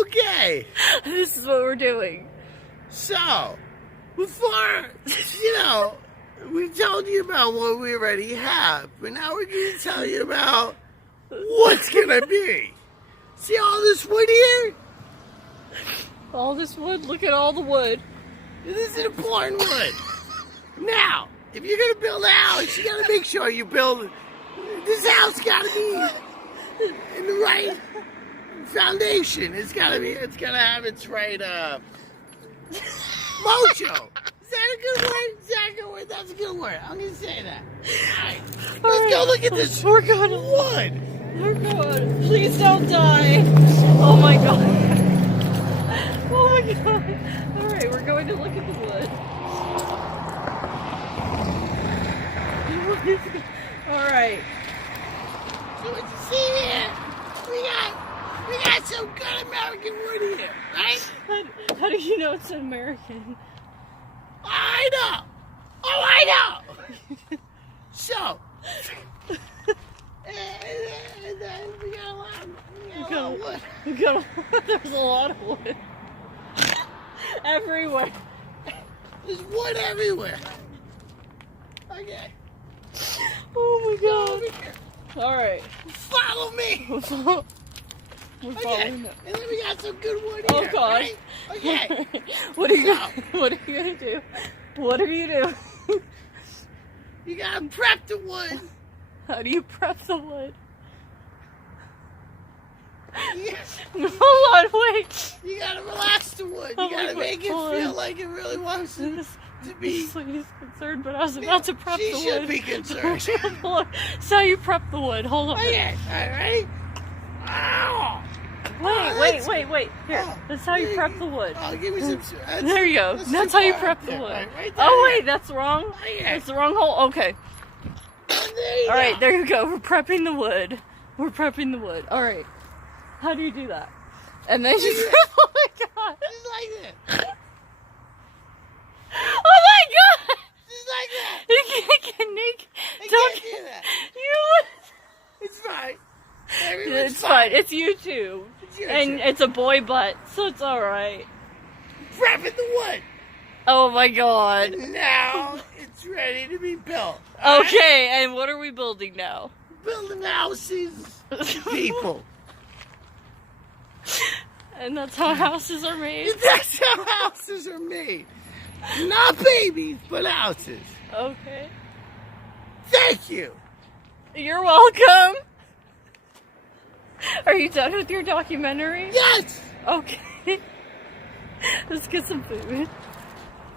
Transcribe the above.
Okay. This is what we're doing. So, before, we told you about what we already have, but now we're going to tell you about what's going to be. See all this wood here? All this wood, look at all the wood. This is important wood. Now, if you're going to build a house, you got to make sure you build, this house got to be in the right foundation. It's got to have its right, mojo. Is that a good word? Is that a good word? That's a good word. I'm going to say that. Alright. Let's go look at this We're going wood. Oh God, please don't die. Oh my God. Oh my God. Alright, we're going to look at the wood. Alright. So what you see here, we got some good American wood here, right? How do you know it's American? I know! Oh, I know! So, and then we got a lot of wood. There's a lot of wood. Everywhere. There's wood everywhere. Okay. Oh my God. Over here. Alright. Follow me! We're Okay. following it. And then we got some good wood Oh here, God. right? Okay. What are you gonna do? What are you doing? You gotta prep the wood. How do you prep the wood? Yes. Hold on, wait. You gotta relax the wood. You Oh my gotta make it God. feel like it really wants to be. This lady's concerned, but I was about to prep She the should wood. be concerned. Hold on. So you prep the wood. Hold on. Okay, alright. Ow! Wait. Here. Oh, That's how you prep the wood. Oh, give me some. There you go. That's how you prep the wood. Right there. Oh wait, that's wrong. Okay. That's the wrong hole. Okay. There you All right, go. there you go. We're prepping the wood. We're prepping the wood. All right. How do you do that? And then you. Oh my God. Just like that. Oh my God. Just like that. You can't, Nick. I Don't. can't do that. You. It's fine. Everyone's It's fine. It's you two. It's your And turn. it's a boy butt, so it's alright. Prepping the wood. Oh my God. Now it's ready to be built. Okay, and what are we building now? Building houses. People. And that's how houses are made? That's how houses are made. Not babies, but houses. Okay. Thank you. You're welcome. Are you done with your documentary? Yes. Okay. Let's get some food.